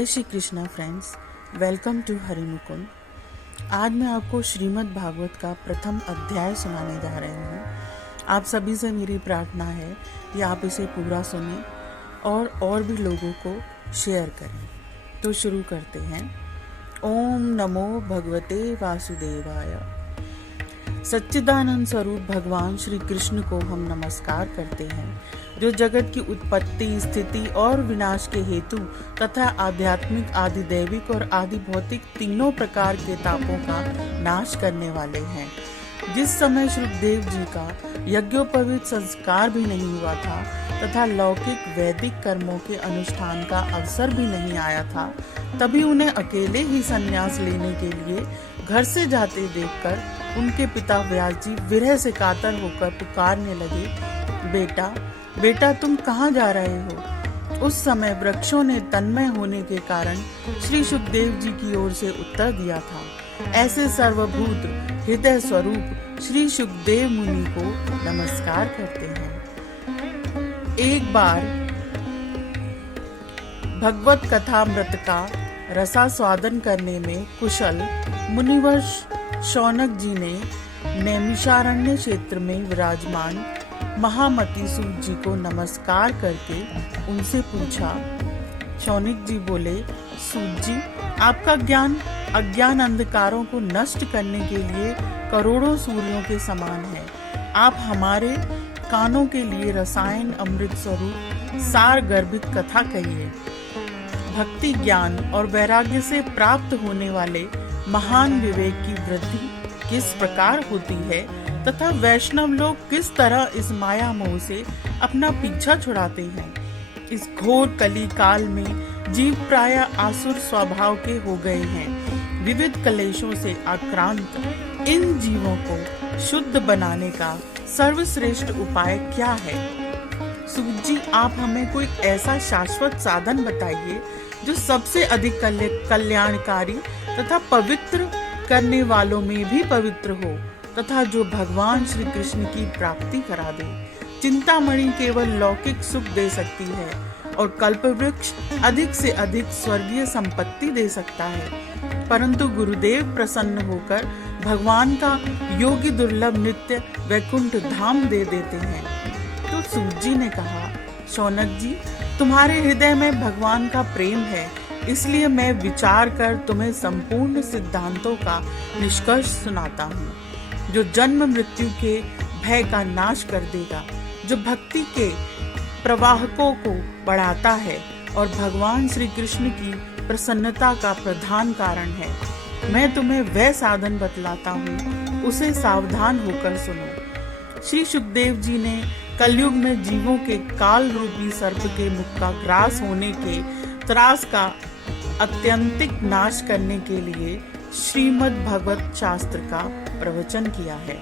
जय Shri Krishna friends, welcome to Harimukund. आज मैं आपको श्रीमद् भागवत का प्रथम अध्याय सुनाने जा रही हूँ। आप सभी से मेरी प्रार्थना है कि आप इसे पूरा सुनें और भी लोगों को शेयर करें। तो शुरू करते हैं। ओम नमो भगवते वासुदेवाय। सच्चिदानंद स्वरूप भगवान श्री कृष्ण को हम नमस्कार करते हैं, जो जगत की उत्पत्ति, स्थिति और विनाश के हेतु तथा आध्यात्मिक, आदि दैविक और आदि भौतिक तीनों प्रकार के तापों का नाश करने वाले हैं। जिस समय शुकदेव जी का यज्ञोपवीत संस्कार भी नहीं हुआ था तथा लौकिक वैदिक कर्मों के अनुष्ठान का अवसर भी नहीं आया था, तभी उन्हें अकेले ही संन्यास लेने के लिए घर से जाते देखकर उनके पिता व्यास जी विरह से कातर होकर पुकारने लगे, बेटा बेटा तुम कहाँ जा रहे हो। उस समय वृक्षों ने तन्मय होने के कारण श्री शुकदेव जी की ओर से उत्तर दिया था। ऐसे सर्वभूत हृदय स्वरूप श्री शुकदेव मुनि को नमस्कार करते हैं। एक बार भगवत कथामृत का रसास्वादन करने में कुशल मुनिवर शौनक जी ने नैमिषारण्य क्षेत्र में विराजमान महामती सूत जी को नमस्कार करके उनसे पूछा। शौनक जी बोले, सूत जी, आपका ज्ञान अज्ञान अंधकारों को नष्ट करने के लिए करोड़ों सूर्यों के समान है। आप हमारे कानों के लिए रसायन अमृत स्वरूप सार गर्भित कथा कहिए। भक्ति, ज्ञान और वैराग्य से प्राप्त होने वाले महान विवेक की वृद्धि किस प्रकार होती है तथा वैष्णव लोग किस तरह इस माया मोह से अपना पीछा छुड़ाते हैं। इस घोर कली काल में जीव प्राय आसुर स्वभाव के हो गए हैं। विविध कलेशों से आक्रांत इन जीवों को शुद्ध बनाने का सर्वश्रेष्ठ उपाय क्या है। सूत जी, आप हमें कोई ऐसा शाश्वत साधन बताइए जो सबसे अधिक कल्याणकारी तथा पवित्र करने वालों में भी पवित्र हो तथा जो भगवान श्री कृष्ण की प्राप्ति करा दे। चिंतामणि केवल लौकिक सुख दे सकती है और कल्पवृक्ष अधिक से अधिक स्वर्गीय संपत्ति दे सकता है, परंतु गुरुदेव प्रसन्न होकर भगवान का योगी दुर्लभ नित्य वैकुंठ धाम दे देते हैं। तो सूत जी ने कहा, शौनक जी, तुम्हारे हृदय में भगवान का प्रेम है, इसलिए मैं विचार कर तुम्हें संपूर्ण सिद्धांतों का निष्कर्ष सुनाता हूँ, जो जन्म मृत्यु के भय का नाश कर देगा, जो भक्ति के प्रवाहकों को बढ़ाता है और भगवान श्री कृष्ण की प्रसन्नता का प्रधान कारण है। मैं तुम्हें वह साधन बतलाता हूँ, उसे सावधान होकर सुनो। श्री शुकदेव जी ने कलयुग में जीवों के काल रूपी सर्प के मुख का ग्रास होने के त्रास का अत्यंतिक नाश करने के लिए श्रीमद् भागवत शास्त्र का प्रवचन किया है।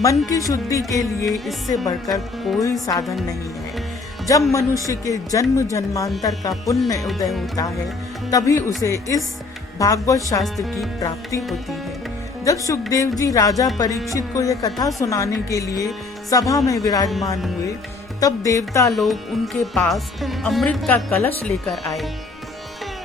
मन की शुद्धि के लिए इससे बढ़कर कोई साधन नहीं है। जब मनुष्य के जन्म जन्मांतर का पुण्य उदय होता है, तभी उसे इस भागवत शास्त्र की प्राप्ति होती है। जब शुकदेव जी राजा परीक्षित को यह कथा सुनाने के लिए सभा में विराजमान हुए, तब देवता लोग उनके पास अमृत का कलश लेकर आए।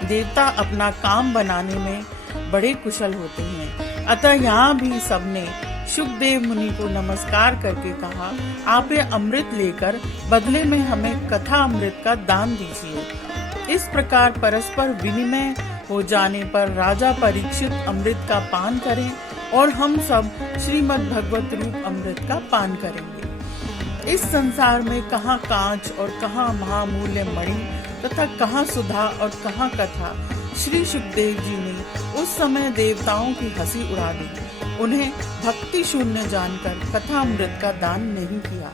देवता अपना काम बनाने में बड़े कुशल होते हैं, अतः यहाँ भी सबने शुकदेव मुनि को नमस्कार करके कहा, आप ये अमृत लेकर बदले में हमें कथा अमृत का दान दीजिए। इस प्रकार परस्पर विनिमय हो जाने पर राजा परीक्षित अमृत का पान करें और हम सब श्रीमद् भगवत रूप अमृत का पान करेंगे। इस संसार में कहाँ कांच और कहाँ महामूल्य मणि तथा कहाँ सुधा और कहाँ कथा। श्री शुकदेव जी ने उस समय देवताओं की हंसी उड़ा दी। उन्हें भक्ति शून्य जानकर कथा अमृत का दान नहीं किया।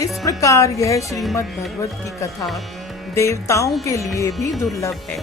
इस प्रकार यह श्रीमद् भगवत की कथा देवताओं के लिए भी दुर्लभ है।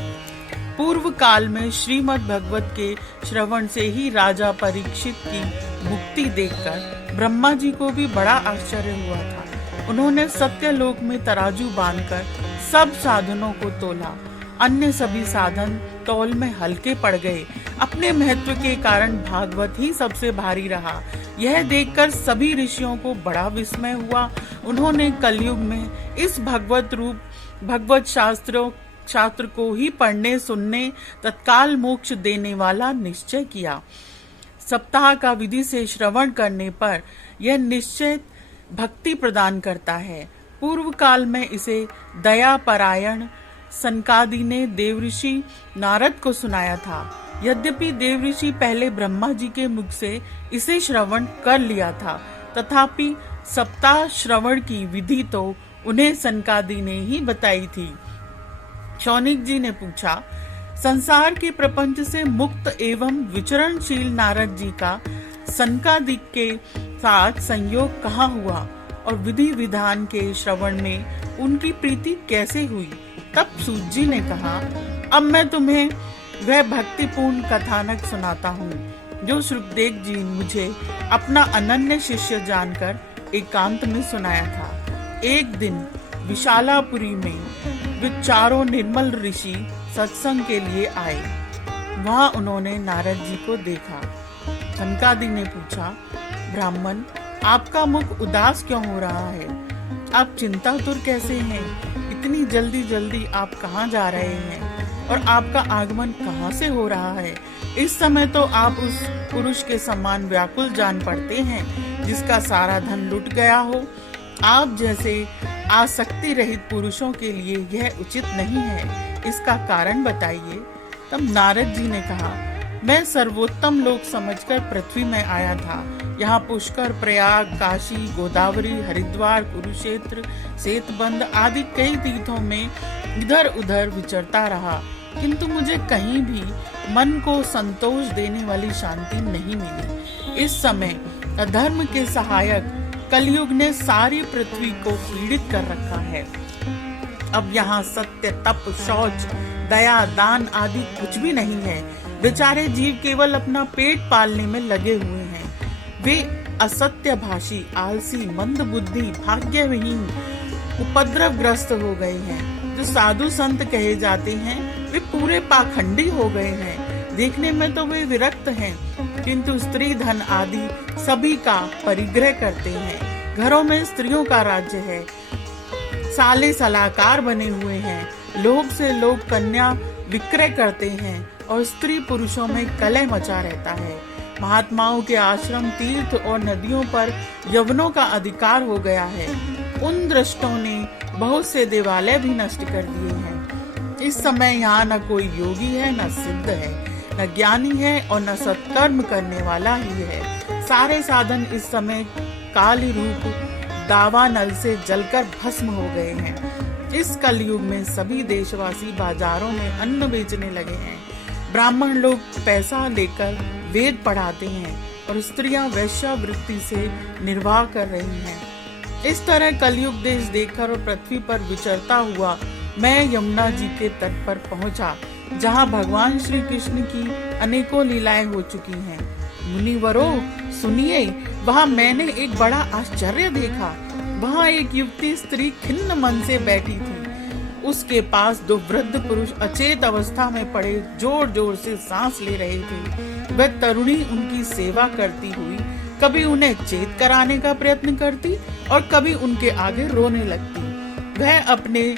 पूर्व काल में श्रीमद् भगवत के श्रवण से ही राजा परीक्षित की मुक्ति देखकर ब्रह्मा जी को भी बड़ा आश्चर्य हुआ था। उन्होंने सत्यलोक में तराजू बांधकर सब साधनों को तोला। अन्य सभी साधन तौल में हल्के पड़ गए। अपने महत्व के कारण भागवत ही सबसे भारी रहा। यह देखकर सभी ऋषियों को बड़ा विस्मय हुआ। उन्होंने कलयुग में इस भगवत रूप भगवत शास्त्रों शास्त्र को ही पढ़ने सुनने तत्काल मोक्ष देने वाला निश्चय किया। सप्ताह का विधि से श्रवण करने पर यह निश्चय भक्ति प्रदान करता है। पूर्व काल में इसे दया परायण सनकादि ने देवऋषि नारद को सुनाया था। यद्यपि देवऋषि पहले ब्रह्मा जी के मुख से इसे श्रवण कर लिया था, तथापि सप्ताह श्रवण की विधि तो उन्हें सनकादि ने ही बताई थी। शौनिक जी ने पूछा, संसार के प्रपंच से मुक्त एवं विचरणशील नारद जी का सनकादिक के साथ संयोग कहाँ हुआ और विधि विधान के श्रवण में उनकी प्रीति कैसे हुई? तब सूत जी ने कहा, अब मैं तुम्हें वह भक्तिपूर्ण कथानक सुनाता हूँ जो शुकदेव जी मुझे अपना अनन्य शिष्य जानकर एकांत में सुनाया था। एक दिन विशालापुरी में वे चारों निर्मल ऋषि सत्संग के लिए आए। वहां उन्होंने नारद जी को देखा। सनकादि ने पूछा, ब्राह्मण, आपका मुख उदास क्यों हो रहा है? आप चिंतातुर कैसे हैं? इतनी जल्दी जल्दी आप कहाँ जा रहे हैं और आपका आगमन कहाँ से हो रहा है? इस समय तो आप उस पुरुष के समान व्याकुल जान पड़ते हैं जिसका सारा धन लुट गया हो। आप जैसे आसक्ति रहित पुरुषों के लिए यह उचित नहीं है, इसका कारण बताइए। तब नारद जी ने कहा, मैं सर्वोत्तम लोक समझकर पृथ्वी में आया था। यहाँ पुष्कर, प्रयाग, काशी, गोदावरी, हरिद्वार, कुरुक्षेत्र, सेतबंद आदि कई तीर्थों में इधर उधर विचरता रहा, किंतु मुझे कहीं भी मन को संतोष देने वाली शांति नहीं मिली। इस समय अधर्म के सहायक कलयुग ने सारी पृथ्वी को पीड़ित कर रखा है। अब यहाँ सत्य, तप, शौच, दया, दान आदि कुछ भी नहीं है। बेचारे जीव केवल अपना पेट पालने में लगे हुए हैं। वे असत्य भाषी, आलसी, मंद बुद्धि, भाग्यविहीन, उपद्रवग्रस्त हो गए हैं। जो साधु संत कहे जाते हैं वे पूरे पाखंडी हो गए हैं। देखने में तो वे विरक्त हैं, किंतु स्त्री धन आदि सभी का परिग्रह करते हैं। घरों में स्त्रियों का राज्य है। साले सलाहकार बने हुए हैं। लोभ से लोग कन्या विक्रय करते हैं और स्त्री पुरुषों में कलह मचा रहता है। महात्माओं के आश्रम, तीर्थ और नदियों पर यवनों का अधिकार हो गया है। उन दृष्टों ने बहुत से देवालय भी नष्ट कर दिए हैं। इस समय यहाँ न कोई योगी है, न सिद्ध है, न ज्ञानी है और न सत्कर्म करने वाला ही है। सारे साधन इस समय काली रूप दावानल से जलकर भस्म हो गए हैं। इस कलयुग में सभी देशवासी बाजारों में अन्न बेचने लगे हैं। ब्राह्मण लोग पैसा लेकर वेद पढ़ाते हैं और स्त्रियां वैश्यावृत्ति से निर्वाह कर रही हैं। इस तरह कलयुग देश देखकर और पृथ्वी पर विचरता हुआ मैं यमुना जी के तट पर पहुंचा, जहां भगवान श्री कृष्ण की अनेकों लीलाएं हो चुकी हैं। मुनिवरों, सुनिए, वहां मैंने एक बड़ा आश्चर्य देखा। वहां एक युवती स्त्री खिन्न मन से बैठी थी। उसके पास दो वृद्ध पुरुष अचेत अवस्था में पड़े जोर जोर से सांस ले रहे थे। वह तरुणी उनकी सेवा करती हुई कभी उन्हें चेत कराने का प्रयत्न करती और कभी उनके आगे रोने लगती। वह अपने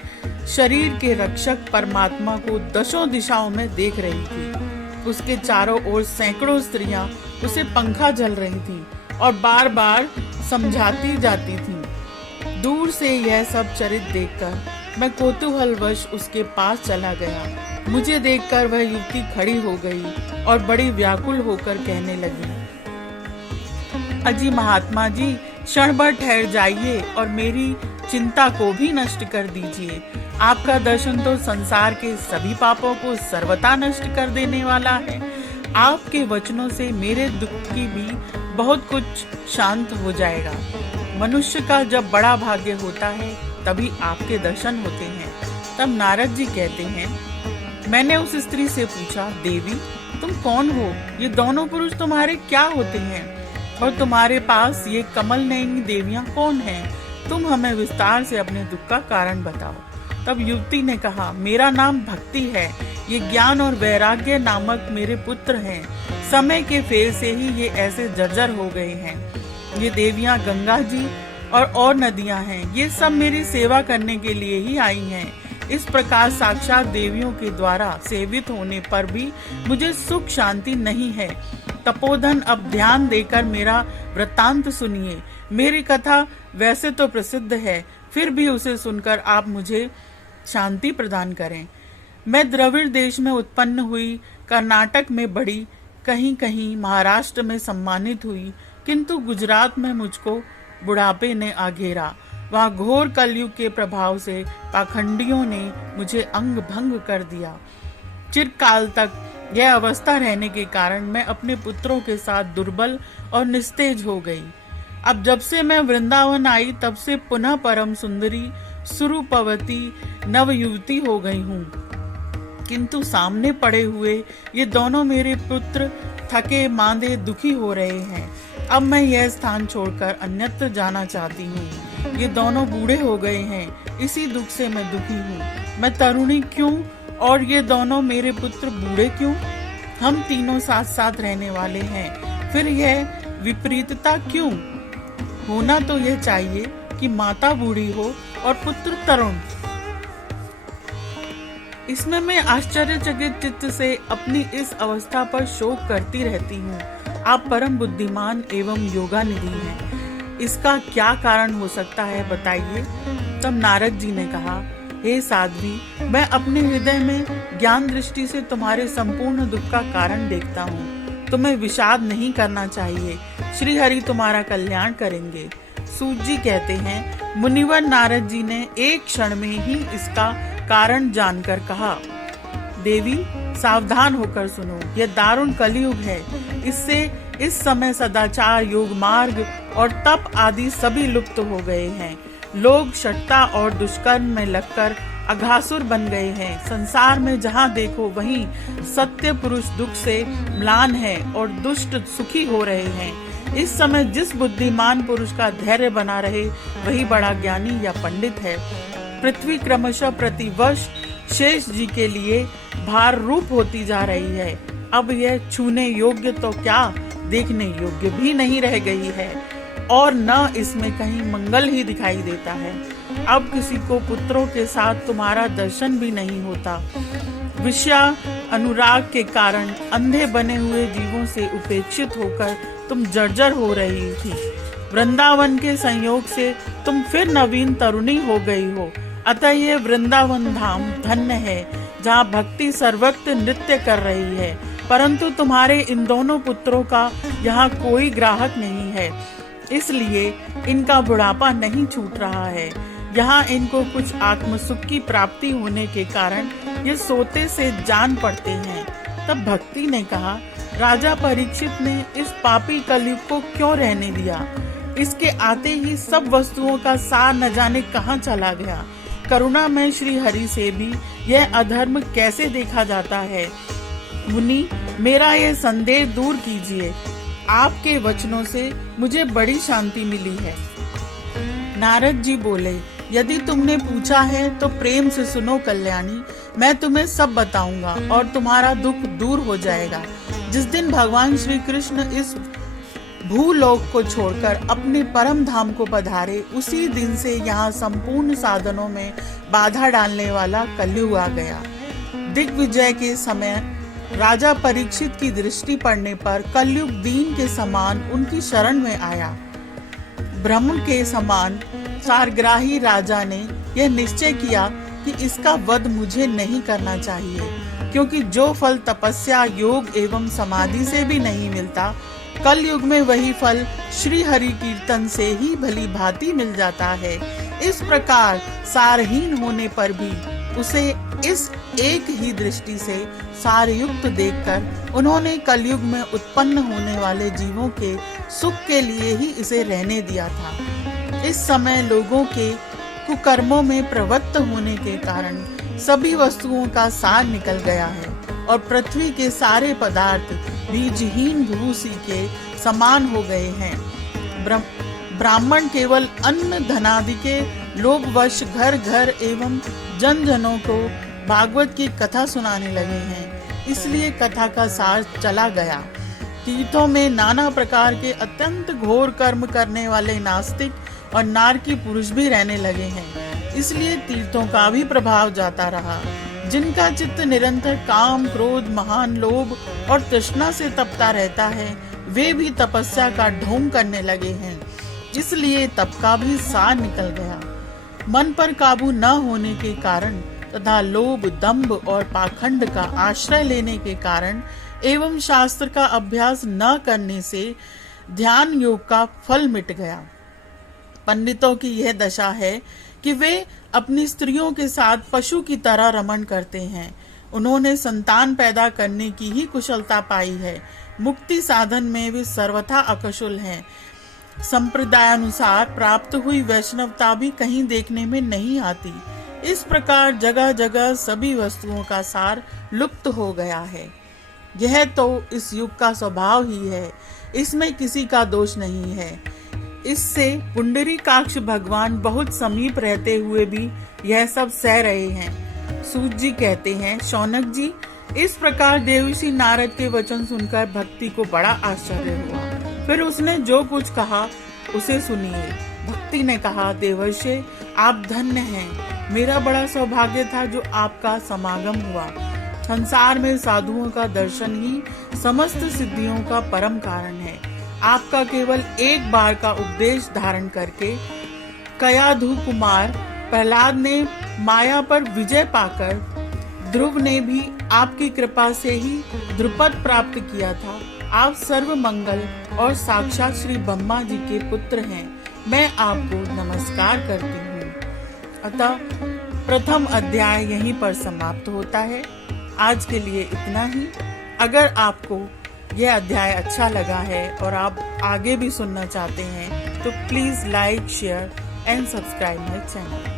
शरीर के रक्षक परमात्मा को दशों दिशाओं में देख रही थी। उसके चारों ओर सैकड़ों स्त्रियां उसे पंखा झल रही थीं और बार बार समझाती जाती थीं। दूर से यह सब चरित्र देखकर मैं कौतूहलवश उसके पास चला गया। मुझे देखकर वह युवती खड़ी हो गई और बड़ी व्याकुल होकर कहने लगी, अजी महात्मा जी, क्षण भर ठहर जाइए और मेरी चिंता को भी नष्ट कर दीजिए। आपका दर्शन तो संसार के सभी पापों को सर्वथा नष्ट कर देने वाला है। आपके वचनों से मेरे दुख की भी बहुत कुछ शांत हो जाएगा। मनुष्य का जब बड़ा भाग्य होता है तभी आपके दर्शन होते हैं। तब नारद जी कहते हैं, मैंने उस स्त्री से पूछा, देवी तुम कौन हो? ये दोनों पुरुष तुम्हारे क्या होते हैं और तुम्हारे पास ये कमल नयनी देवियां कौन हैं? तुम हमें विस्तार से अपने दुख का कारण बताओ। तब युवती ने कहा, मेरा नाम भक्ति है। ये ज्ञान और वैराग्य नामक मेरे पुत्र हैं। समय के फेर से ही ये ऐसे जर्जर हो गए हैं। ये देवियां गंगा जी और नदियां हैं। ये सब मेरी सेवा करने के लिए ही आई हैं। इस प्रकार साक्षात देवियों के द्वारा सेवित होने पर भी मुझे सुख शांति नहीं है। तपोधन, अब ध्यान देकर मेरा वृत्तांत सुनिए। मेरी कथा वैसे तो प्रसिद्ध है, फिर भी उसे सुनकर आप मुझे शांति प्रदान करें। मैं द्रविड़ देश में उत्पन्न हुई, कर्नाटक में बढ़ी, कहीं कहीं महाराष्ट्र में सम्मानित हुई, किंतु गुजरात में मुझको बुढ़ापे ने आ घेरा। वहाँ घोर कलयुग के प्रभाव से पाखंडियों ने मुझे अंग भंग कर दिया। चिरकाल तक यह अवस्था रहने के कारण मैं अपने पुत्रों के साथ दुर्बल और निस्तेज हो गई। अब जब से मैं वृंदावन आई तब से पुनः परम सुंदरी सुरूपवती नवयुवती हो गई हूँ, किंतु सामने पड़े हुए ये दोनों मेरे पुत्र थके मांदे दुखी हो रहे हैं। अब मैं यह स्थान छोड़कर अन्यत्र जाना चाहती हूँ। ये दोनों बूढ़े हो गए हैं, इसी दुख से मैं दुखी हूँ। मैं तरुणी क्यों और ये दोनों मेरे पुत्र बूढ़े क्यों? हम तीनों साथ साथ रहने वाले हैं, फिर यह विपरीतता क्यों? होना तो यह चाहिए कि माता बूढ़ी हो और पुत्र तरुण। इसमें मैं आश्चर्यचकित चित्त से अपनी इस अवस्था पर शोक करती रहती हूँ। आप परम बुद्धिमान एवं योगानिधि हैं, इसका क्या कारण हो सकता है बताइए। तब नारद जी ने कहा, हे साध्वी, मैं अपने हृदय में ज्ञान दृष्टि से तुम्हारे संपूर्ण दुख का कारण देखता हूँ। तुम्हें विषाद नहीं करना चाहिए, श्री हरि तुम्हारा कल्याण करेंगे। सूत जी कहते हैं, मुनिवर नारद जी ने एक क्षण में ही इसका कारण जानकर कहा, देवी सावधान होकर सुनो, यह दारुण कलयुग है। इससे इस समय सदाचार, योग मार्ग और तप आदि सभी लुप्त हो गए हैं। लोग शठता और दुष्कर्म में लगकर अघासुर बन गए हैं। संसार में जहाँ देखो वहीं सत्य पुरुष दुख से म्लान है और दुष्ट सुखी हो रहे हैं। इस समय जिस बुद्धिमान पुरुष का धैर्य बना रहे वही बड़ा ज्ञानी या पंडित है। पृथ्वी क्रमशः प्रतिवर्ष शेष जी के लिए भार रूप होती जा रही है। अब यह छूने योग्य तो क्या, देखने योग्य भी नहीं रह गई है और न इसमें कहीं मंगल ही दिखाई देता है। अब किसी को पुत्रों के साथ तुम्हारा दर्शन भी नहीं होता। विषया अनुराग के कारण अंधे बने हुए जीवों से उपेक्षित होकर तुम जर्जर हो रही थी। वृंदावन के संयोग से तुम फिर नवीन तरुणी हो गई हो। अतः ये वृंदावन धाम धन्य है, जहाँ भक्ति सर्वत्र नृत्य कर रही है। परंतु तुम्हारे इन दोनों पुत्रों का यहाँ कोई ग्राहक नहीं है, इसलिए इनका बुढ़ापा नहीं छूट रहा है। यहाँ इनको कुछ आत्मसुख की प्राप्ति होने के कारण ये सोते से जान पड़ते हैं। तब भक्ति ने कहा, राजा परीक्षित ने इस पापी कलयुग को क्यों रहने दिया? इसके आते ही सब वस्तुओं का सार न जाने कहाँ चला गया। करुणा में श्री हरि से भी यह अधर्म कैसे देखा जाता है? मुनि, मेरा यह संदेह दूर कीजिए। आपके वचनों से मुझे बड़ी शांति मिली है। नारद जी बोले, यदि तुमने पूछा है तो प्रेम से सुनो कल्याणी, मैं तुम्हें सब बताऊंगा और तुम्हारा दुख दूर हो जाएगा। जिस दिन भगवान श्री कृष्ण इस भूलोक को छोड़कर अपने परम धाम को पधारे, उसी दिन से यहाँ संपूर्ण साधनों में बाधा डालने वाला कलयुग आ गया। दिग्विजय के समय राजा परीक्षित की दृष्टि पड़ने पर कलयुग दीन के समान उनकी शरण में आया। ब्रह्म के समान सारग्राही राजा ने यह निश्चय किया कि इसका वध मुझे नहीं करना चाहिए, क्योंकि जो फल तपस्या, योग एवं समाधि से भी नहीं मिलता, कल युग में वही फल श्री हरि कीर्तन से ही भली भांति मिल जाता है। इस प्रकार सारहीन होने पर भी उसे इस एक ही दृष्टि से सारयुक्त देखकर उन्होंने कलयुग में उत्पन्न होने वाले जीवों के सुख के लिए ही इसे रहने दिया था। इस समय लोगों के कुकर्मों में प्रवृत्त होने के कारण सभी वस्तुओं का सार निकल गया है और पृथ्वी के सारे पदार्थ बीजहीन भूसी के समान हो गए हैं। ब्राह्मण केवल अन्न धनादि के लोभवश घर घर एवं जन जनों को भागवत की कथा सुनाने लगे हैं, इसलिए कथा का सार चला गया। तीर्थों में नाना प्रकार के अत्यंत घोर कर्म करने वाले नास्तिक और नारकी पुरुष भी रहने लगे हैं। इसलिए तीर्थों का भी प्रभाव जाता रहा। जिनका चित्त निरंतर काम, क्रोध, महान लोभ और तृष्णा से तपता रहता है, वे भी तपस्या का ढोंग करने लगे हैं। इसलिए तप का भी सार निकल गया। मन पर काबू न होने के कारण तथा लोभ, दंभ और पाखंड का आश्रय लेने के कारण एवं शास्त्र का अभ्यास न करने से ध्यान योग का फल मिट गया। पंडितों की यह दशा है कि वे अपनी स्त्रियों के साथ पशु की तरह रमण करते हैं। उन्होंने संतान पैदा करने की ही कुशलता पाई है। मुक्ति साधन में वे सर्वथा अकुशल हैं। संप्रदायानुसार प्राप्त हुई वैष्णवता भी कहीं देखने में नहीं आती। इस प्रकार जगह जगह सभी वस्तुओं का सार लुप्त हो गया है। यह तो इस युग का स्वभाव ही है, इसमें किसी का दोष नहीं है। इससे पुंडरीकाक्ष भगवान बहुत समीप रहते हुए भी यह सब सह रहे हैं। सूत जी कहते हैं, शौनक जी, इस प्रकार देवर्षि नारद के वचन सुनकर भक्ति को बड़ा आश्चर्य हुआ। फिर उसने जो कुछ कहा उसे सुनिए। भक्ति ने कहा, देवर्षि, आप धन्य हैं। मेरा बड़ा सौभाग्य था जो आपका समागम हुआ। संसार में साधुओं का दर्शन ही समस्त सिद्धियों का परम कारण है। आपका केवल एक बार का उपदेश धारण करके कयाधु कुमार प्रहलाद ने माया पर विजय पाकर, ध्रुव ने भी आपकी कृपा से ही ध्रुपद प्राप्त किया था। आप सर्व मंगल और साक्षात श्री ब्रह्मा जी के पुत्र हैं। मैं आपको नमस्कार करती हूँ। अतः प्रथम अध्याय यहीं पर समाप्त होता है। आज के लिए इतना ही। अगर आपको यह अध्याय अच्छा लगा है और आप आगे भी सुनना चाहते हैं तो please like, share and subscribe my channel.